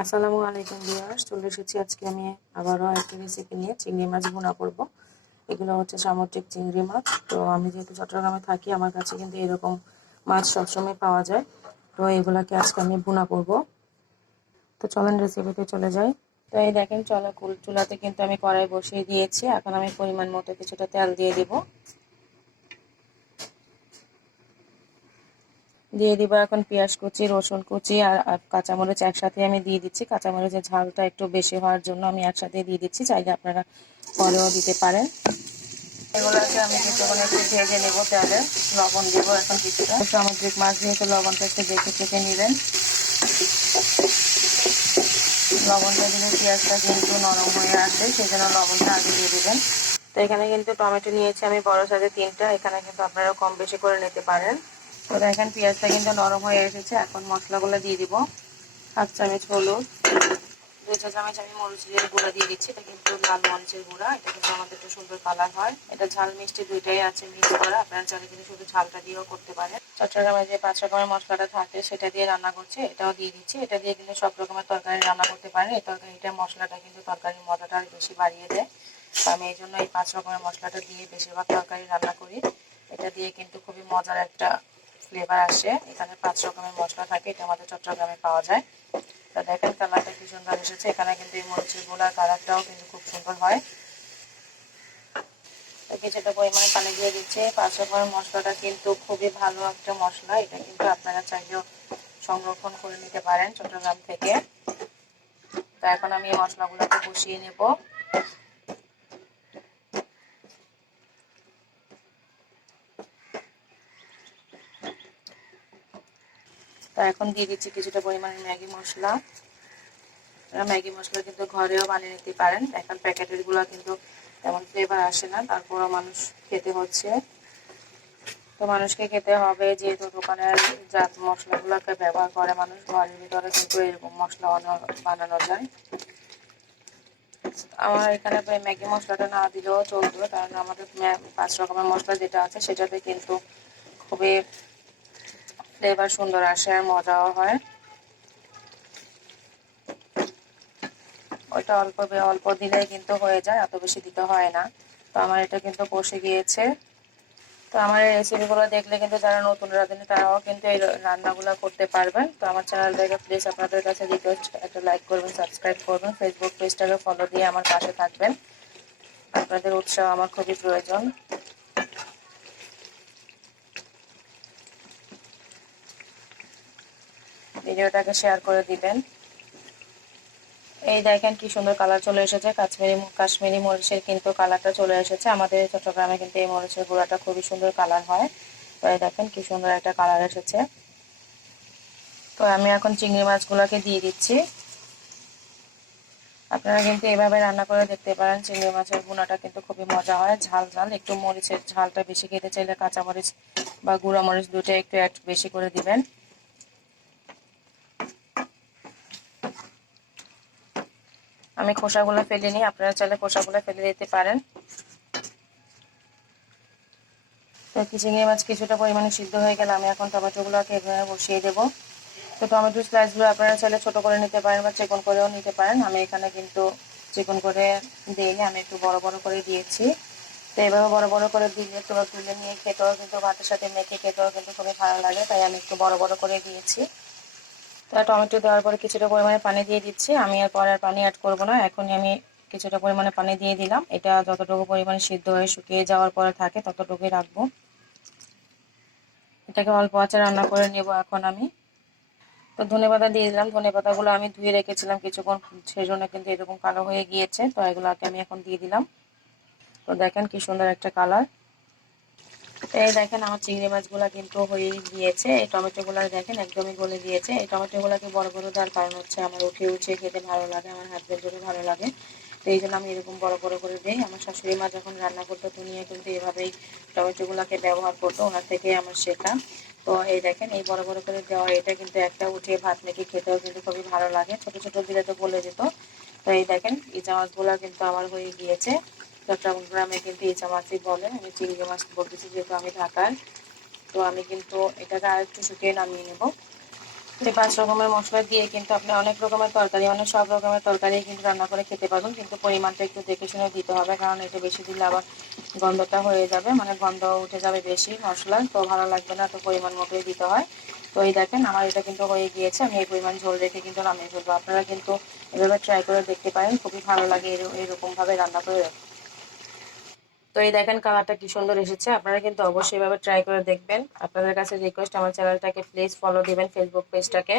আসসালামু আলাইকুম ভিউয়ার্স, চলে এসেছি আজকে আমি আবারও একটা রেসিপি নিয়ে চিংড়ি মাছ ভুনা করব। এগুলো হচ্ছে সামুদ্রিক চিংড়ি মাছ। তো আমি যেহেতু চট্টগ্রামে থাকি, আমার কাছে কিন্তু এরকম মাছ সবসময় পাওয়া যায়। তো এগুলোকে আজকে আমি ভুনা করব। তো চলেন রেসিপিতে চলে যাই। তো এই দেখেন, চলো চুলাতে কিন্তু আমি কড়াই বসিয়ে দিয়েছি। এখন আমি পরিমাণ মতো কিছুটা তেল দিয়ে দিব। দিয়ে দিব এখন পেঁয়াজ কুচি, রসুন কুচি আর কাঁচামরিচ একসাথে আমি দিয়ে দিচ্ছি। কাঁচামরিচের ঝালটা একটু বেশি হওয়ার জন্য আমি একসাথে দিয়ে দিচ্ছি। চাইলে আপনারা পরেও দিতে পারেন। এগুলোকে আমি কিছুক্ষণ ভেজে নেব তেলে। লবণ দেবো এখন সামুদ্রিক মাছ যেহেতু লবণটা একটু দেখে চেপে নেবেন। লবণটা দিলে পেঁয়াজটা কিন্তু নরম হয়ে আসবে সেই জন্য লবণটা আগে দিয়ে দেবেন। তো এখানে কিন্তু টমেটো নিয়েছি আমি, বড় সাইজের তিনটা। এখানে কিন্তু আপনারা কম বেশি করে নিতে পারেন। তো দেখেন পেঁয়াজটা কিন্তু নরম হয়ে এসেছে, এখন মশলাগুলো দিয়ে দিব। হাফ চামচ হলুদ, দুই চা চামচ আমি মরিচের গুঁড়া দিয়ে দিচ্ছি, এটা কিন্তু লাল মরিচের গুঁড়া, এটা কিন্তু আমাদের একটু সুন্দর কালার হয়। এটা ঝাল মিষ্টি দুইটাই আছে মিক্স করা, আপনারা চাইলে কিন্তু শুধু ঝালটা দিয়েও করতে পারেন। চট্টগ্রামে যে পাঁচ রকমের মশলাটা থাকে, সেটা দিয়ে রান্না করছে, এটাও দিয়ে দিচ্ছি। এটা দিয়ে কিন্তু সব রকমের তরকারি রান্না করতে পারেন, এই তরকারিটা মশলাটা কিন্তু তরকারির মজাটা আর বেশি বাড়িয়ে দেয়। আমি এই জন্য এই পাঁচ রকমের মশলাটা দিয়ে বেশিরভাগ তরকারি রান্না করি। এটা দিয়ে কিন্তু খুবই মজার একটা ফ্লেভার আসে। এখানে পাঁচ রকমের মশলা থাকে, এটা আমাদের চট্টগ্রামে পাওয়া যায়। তা দেখেন কালারটা কি সুন্দর এসেছে। এখানে কিন্তু এই মরিচেরগুলার কালারটাও কিন্তু খুব সুন্দর হয়। কিছুটা পরিমাণে পানি দিয়ে দিচ্ছে। পাঁচ রকমের মশলাটা কিন্তু খুবই ভালো একটা মশলা। এটা কিন্তু আপনারা চাইলেও সংরক্ষণ করে নিতে পারেন চট্টগ্রাম থেকে। তো এখন আমি এই মশলাগুলোকে কষিয়ে নেব। এখন দিয়ে দিচ্ছি কিছুটা পরিমাণে ম্যাগি মশলা। ম্যাগি মশলা কিন্তু ঘরেও বানিয়ে নিতে পারেন। এখন প্যাকেটেরগুলো কিন্তু তেমন ফ্লেভার আসে না, তারপরও মানুষ খেতে হচ্ছে। তো মানুষকে খেতে হবে, যেহেতু দোকানের জাত মশলাগুলোকে ব্যবহার করে মানুষ, ঘরের ভিতরে কিন্তু এরকম মশলা বানানো যায়। আমার এখানে ম্যাগি মশলাটা না দিলেও চলবে কারণ আমাদের পাঁচ রকমের মশলা যেটা আছে সেটাতে কিন্তু খুবই ফ্লেভার সুন্দর আসে আর মজাও হয়। ওইটা অল্প অল্প দিলেই কিন্তু হয়ে যায়, এত বেশি দিতে হয় না। তো আমার এটা কিন্তু কষে গিয়েছে। তো আমার এই রেসিপিগুলো দেখলে কিন্তু যারা নতুন রাঁধুনি, তারাও কিন্তু এই রান্নাগুলো করতে পারবেন। তো আমার চ্যানেলটাকে প্লিজ আপনাদের কাছে রিকোয়েস্ট একটা লাইক করবেন সাবস্ক্রাইব করবেন। ফেসবুক পেজটাকে ফলো দিয়ে আমার পাশে থাকবেন। আপনাদের উৎসাহ আমার খুবই প্রয়োজন। ভিডিওটাকে শেয়ার করে দিবেন। এই দেখেন কি সুন্দর কালার চলে এসেছে। কাশ্মীরি কাশ্মীরি মরিচের কিন্তু কালারটা চলে এসেছে। আমাদের চট্টগ্রামে কিন্তু এই মরিচের গুঁড়াটা খুবই সুন্দর কালার হয়। তো এই দেখেন কি সুন্দর একটা কালার এসেছে। তো আমি এখন চিংড়ি মাছগুলোকে দিয়ে দিচ্ছি। আপনারা কিন্তু এভাবে রান্না করে দেখতে পারেন। চিংড়ি মাছের গুঁড়াটা কিন্তু খুবই মজা হয়। ঝাল ঝাল। একটু মরিচের ঝালটা বেশি খেতে চাইলে কাঁচা মরিচ বা গুঁড়া মরিচ দুটো একটু অ্যাড বেশি করে দিবেন। আমি খোসাগুলো ফেলে নিই, আপনারা চাইলে খোসাগুলো ফেলে দিতে পারেন। তো চিংড়ি মাছ কিছুটা পরিমাণে সিদ্ধ হয়ে গেলে, আমি এখন টমেটোগুলোকে এভাবে বসিয়ে দেব। তো টমেটো স্লাইসগুলো আপনারা চাইলে ছোট করে নিতে পারেন বা চিকন করেও নিতে পারেন। আমি এখানে কিন্তু চিকন করে দিইনি, আমি একটু বড় বড় করে দিয়েছি। তো এভাবে বড় বড় করে দিলে তোরা তুলে নিয়ে খেতেও কিন্তু ভাতের সাথে মেখে খেতেও কিন্তু খুবই ভালো লাগে, তাই আমি একটু বড় বড় করে দিয়েছি। তো টমেটো দেওয়ার পরে কিছুটা পরিমাণে পানি দিয়ে দিচ্ছি। আমি আর পরে আর পানি অ্যাড করব না। এখনই আমি কিছুটা পরিমাণে পানি দিয়ে দিলাম। এটা যতটুকু পরিমাণে সিদ্ধ হয়ে শুকিয়ে যাওয়ার পরে থাকে ততটুকুই রাখব। এটাকে অল্প আচার রান্না করে নেব এখন আমি। তো ধনে পাতা দিয়ে দিলাম। ধনে পাতাগুলো আমি ধুয়ে রেখেছিলাম কিছুক্ষণ সেই জন্য কিন্তু এরকম কালো হয়ে গিয়েছে। তো এগুলোকে আমি এখন দিয়ে দিলাম। তো দেখেন কি সুন্দর একটা কালার এই দেখেন আমার চিংড়ি মাছগুলো কিন্তু হয়ে গিয়েছে। এই টমেটোগুলো দেখেন একদমই গলে গিয়েছে। এই টমেটোগুলোকে বড় বড় দেওয়ার কারণ হচ্ছে আমার উঠে উঠে খেতে ভালো লাগে, আমার হাজবেন্ডেরও ভালো লাগে। তো এই জন্য আমি এরকম বড় বড় করে দিই। আমার শাশুড়ি মা যখন রান্না করতো দুনিয়া কিন্তু এভাবেই টমেটোগুলোকে ব্যবহার করতো, ওনার থেকে আমার শেখা তো এই দেখেন এই বড় বড় করে দেওয়া, এটা কিন্তু একটা উঠে ভাত মেখে খেতেও কিন্তু খুবই ভালো লাগে। ছোট ছোট দিলে তো বলে যেত। তো এই দেখেন ইজা মাছগুলো কিন্তু আমার হয়ে গিয়েছে। চট্টগ্রামে কিন্তু ইচা মাছই বলে, আমি চিংড়ি মাছ বলতেছি যেহেতু আমি ঢাকার, তো আমি কিন্তু এটাকে আর একটু শুকিয়ে নামিয়ে নেব। এই পাঁচ রকমের মশলা দিয়ে কিন্তু আপনি অনেক রকমের তরকারি মানে সব রকমের তরকারি কিন্তু রান্না করে খেতে পারবেন, কিন্তু পরিমাণটা একটু দেখে শুনে দিতে হবে, কারণ এটা বেশি দিলে আবার গন্ধটা হয়ে যাবে মানে গন্ধ উঠে যাবে বেশি মশলা, তো ভালো লাগবে না, তো পরিমাণ মতোই দিতে হয়। তো এই দেখেন, আমার এটা কিন্তু হয়ে গিয়েছে, আমি এই পরিমাণ ঝোল রেখে কিন্তু নামিয়ে ফেলব। আপনারা কিন্তু এভাবে ট্রাই করে দেখতে পারেন, খুবই ভালো লাগে এরকমভাবে রান্না করে। তো এই দেখেন কালারটা কি সুন্দর এসেছে। আপনারা কিন্তু অবশ্যই এভাবে ট্রাই করে দেখবেন। আপনাদের কাছে রিকোয়েস্ট আমার চ্যানেলটাকে প্লিজ ফলো দিবেন ফেসবুক পেজটাকে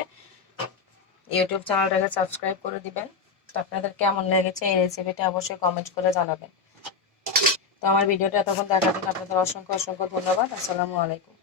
ইউটিউব চ্যানেলটাকে সাবস্ক্রাইব করে দিবেন। তো আপনাদের কেমন লেগেছে এই রেসিপিটা অবশ্যই কমেন্ট করে জানাবেন। তো আমার ভিডিওটা এতক্ষণ দেখার জন্য আপনাদের অসংখ্য অসংখ্য ধন্যবাদ। আসসালামু আলাইকুম।